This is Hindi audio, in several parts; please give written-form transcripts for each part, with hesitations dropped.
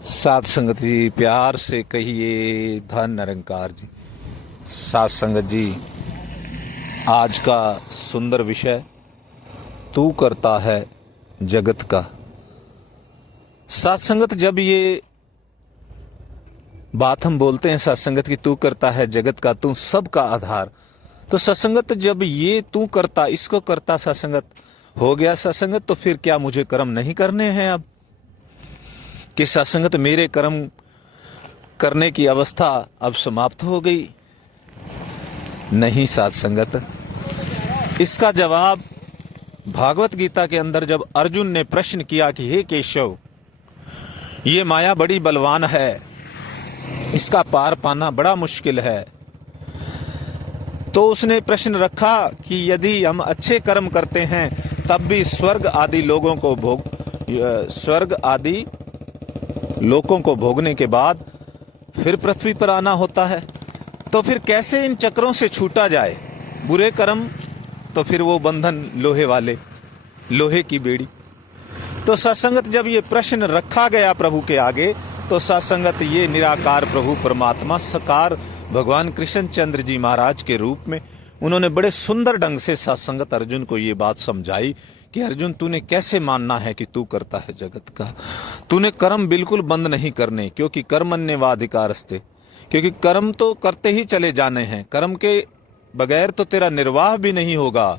साध संगत जी, प्यार से कहिए धन निरंकार जी। साध संगत जी, आज का सुंदर विषय तू करता है जगत का। साध संगत, जब ये बात हम बोलते हैं साध संगत की तू करता है जगत का, तू सबका आधार, तो सत्संगत जब ये तू करता, इसको करता सत्संगत हो गया सत्संगत, तो फिर क्या मुझे कर्म नहीं करने हैं अब? कि सत्संगत मेरे कर्म करने की अवस्था अब समाप्त हो गई? नहीं साध संगत, इसका जवाब भागवत गीता के अंदर जब अर्जुन ने प्रश्न किया कि हे केशव, ये माया बड़ी बलवान है, इसका पार पाना बड़ा मुश्किल है, तो उसने प्रश्न रखा कि यदि हम अच्छे कर्म करते हैं तब भी स्वर्ग आदि लोगों को भोगने के बाद फिर पृथ्वी पर आना होता है, तो फिर कैसे इन चक्रों से छूटा जाए? बुरे कर्म तो फिर वो बंधन लोहे वाले, लोहे की बेड़ी। तो सत्संगत जब ये प्रश्न रखा गया प्रभु के आगे, तो सत्संगत ये निराकार प्रभु परमात्मा साकार भगवान कृष्णचंद्र जी महाराज के रूप में उन्होंने बड़े सुंदर ढंग से सत्संगत अर्जुन को ये बात समझाई कि अर्जुन, तूने कैसे मानना है कि तू करता है जगत का? तूने कर्म बिल्कुल बंद नहीं करने, क्योंकि कर्मण्येवाधिकारस्ते, क्योंकि कर्म तो करते ही चले जाने हैं, कर्म के बगैर तो तेरा निर्वाह भी नहीं होगा।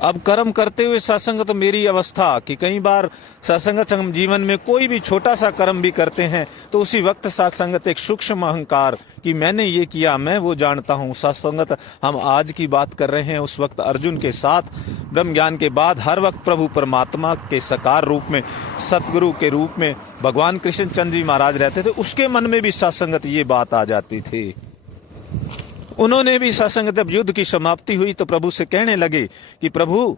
अब कर्म करते हुए सत्संगत मेरी अवस्था कि कई बार सत्संगत जीवन में कोई भी छोटा सा कर्म भी करते हैं तो उसी वक्त सत्संगत एक सूक्ष्म अहंकार कि मैंने ये किया, मैं वो जानता हूँ। सत्संगत हम आज की बात कर रहे हैं, उस वक्त अर्जुन के साथ ब्रह्म ज्ञान के बाद हर वक्त प्रभु परमात्मा के साकार रूप में, सतगुरु के रूप में भगवान कृष्णचंद्र जी महाराज रहते थे। उसके मन में भी सत्संगत ये बात आ जाती थी। उन्होंने भी सत्संग, जब युद्ध की समाप्ति हुई तो प्रभु से कहने लगे कि प्रभु,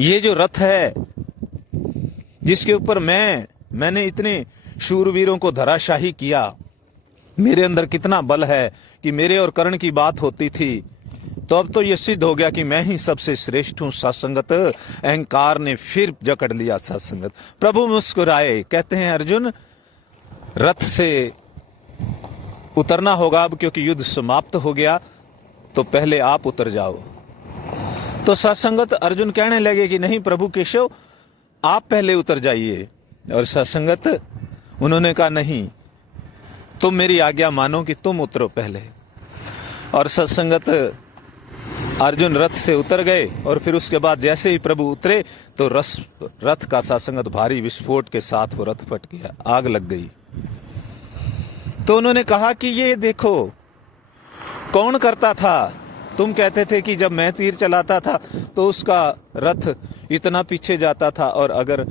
ये जो रथ है जिसके ऊपर मैंने इतने शूरवीरों को धराशाही किया, मेरे अंदर कितना बल है कि मेरे और कर्ण की बात होती थी, तो अब तो ये सिद्ध हो गया कि मैं ही सबसे श्रेष्ठ हूं। सत्संगत अहंकार ने फिर जकड़ लिया सत्संगत। प्रभु मुस्कुराए, कहते हैं अर्जुन, रथ से उतरना होगा अब, क्योंकि युद्ध समाप्त हो गया, तो पहले आप उतर जाओ। तो सत्संगत अर्जुन कहने लगे कि नहीं प्रभु केशव, आप पहले उतर जाइए। और सत्संगत उन्होंने कहा नहीं, तुम मेरी आज्ञा मानो कि तुम उतरो पहले। और सत्संगत अर्जुन रथ से उतर गए, और फिर उसके बाद जैसे ही प्रभु उतरे तो रथ का सत्संगत भारी विस्फोट के साथ वो रथ फट गया, आग लग गई। तो उन्होंने कहा कि ये देखो कौन करता था? तुम कहते थे कि जब मैं तीर चलाता था तो उसका रथ इतना पीछे जाता था, और अगर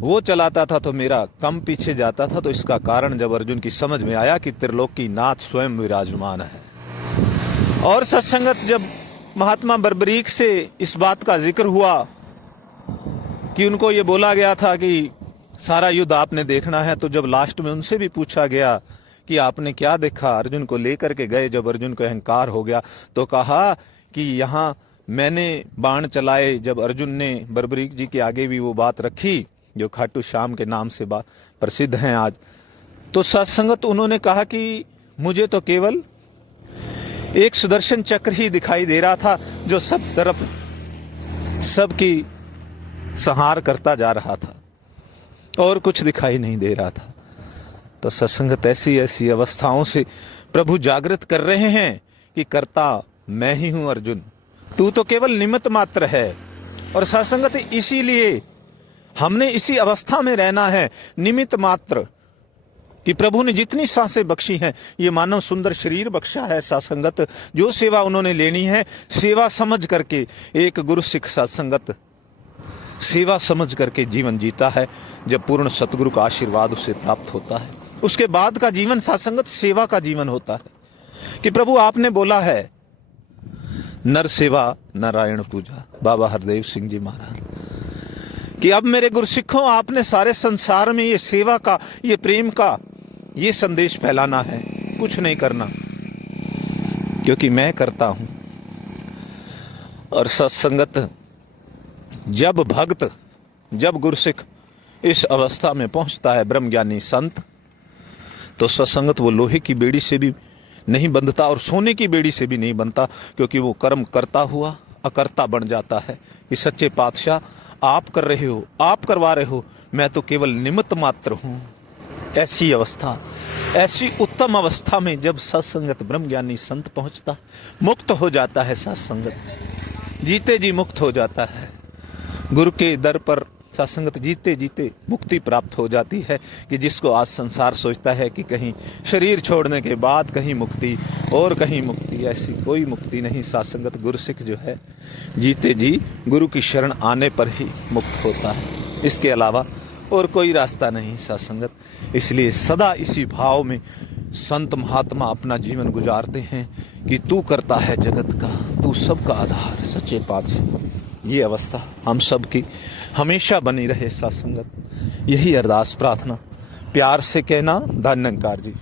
वो चलाता था तो मेरा कम पीछे जाता था। तो इसका कारण जब अर्जुन की समझ में आया कि त्रिलोकी नाथ स्वयं विराजमान है। और सत्संगत जब महात्मा बर्बरीक से इस बात का जिक्र हुआ कि उनको ये बोला गया था कि सारा युद्ध आपने देखना है, तो जब लास्ट में उनसे भी पूछा गया कि आपने क्या देखा, अर्जुन को लेकर के गए। जब अर्जुन को अहंकार हो गया तो कहा कि यहाँ मैंने बाण चलाए। जब अर्जुन ने बर्बरीक जी के आगे भी वो बात रखी जो खाटू श्याम के नाम से प्रसिद्ध हैं आज, तो सत्संगत उन्होंने कहा कि मुझे तो केवल एक सुदर्शन चक्र ही दिखाई दे रहा था जो सब तरफ सबकी संहार करता जा रहा था, और कुछ दिखाई नहीं दे रहा था। तो सत्संगत ऐसी ऐसी अवस्थाओं से प्रभु जागृत कर रहे हैं कि कर्ता मैं ही हूं अर्जुन, तू तो केवल निमित्त मात्र है। और सत्संगत इसीलिए हमने इसी अवस्था में रहना है, निमित्त मात्र, कि प्रभु ने जितनी सांसें बख्शी हैं, ये मानव सुंदर शरीर बख्शा है सत्संगत, जो सेवा उन्होंने लेनी है सेवा समझ करके, एक गुरु सिख सत्संगत सेवा समझ करके जीवन जीता है। जब पूर्ण सतगुरु का आशीर्वाद उसे प्राप्त होता है, उसके बाद का जीवन सत्संगत सेवा का जीवन होता है। कि प्रभु आपने बोला है, नर सेवा नारायण पूजा, बाबा हरदेव सिंह जी महाराज, कि अब मेरे गुरसिखों, आपने सारे संसार में ये सेवा का, ये प्रेम का ये संदेश फैलाना है, कुछ नहीं करना, क्योंकि मैं करता हूं। और सत्संगत जब भक्त, जब गुरसिख इस अवस्था में पहुंचता है ब्रह्मज्ञानी संत, तो सत्संगत वो लोहे की बेड़ी से भी नहीं बंधता और सोने की बेड़ी से भी नहीं बनता, क्योंकि वो कर्म करता हुआ अकर्ता बन जाता है कि सच्चे पातशाह आप कर रहे हो, आप करवा रहे हो, मैं तो केवल निमित्त मात्र हूं। ऐसी अवस्था, ऐसी उत्तम अवस्था में जब सत्संगत ब्रह्मज्ञानी संत पहुंचता, मुक्त हो जाता है सत्संगत, जीते जी मुक्त हो जाता है। गुरु के दर पर सत्संगत जीते जीते मुक्ति प्राप्त हो जाती है कि जिसको आज संसार सोचता है कि कहीं शरीर छोड़ने के बाद कहीं मुक्ति और कहीं मुक्ति, ऐसी कोई मुक्ति नहीं। सत्संगत गुरसिख जो है जीते जी गुरु की शरण आने पर ही मुक्त होता है, इसके अलावा और कोई रास्ता नहीं सत्संगत। इसलिए सदा इसी भाव में संत महात्मा अपना जीवन गुजारते हैं कि तू करता है जगत का, तू सबका आधार सच्चे पातशाह। ये अवस्था हम सब की हमेशा बनी रहे सत्संगत, यही अरदास प्रार्थना प्यार से कहना। धन्यकार जी।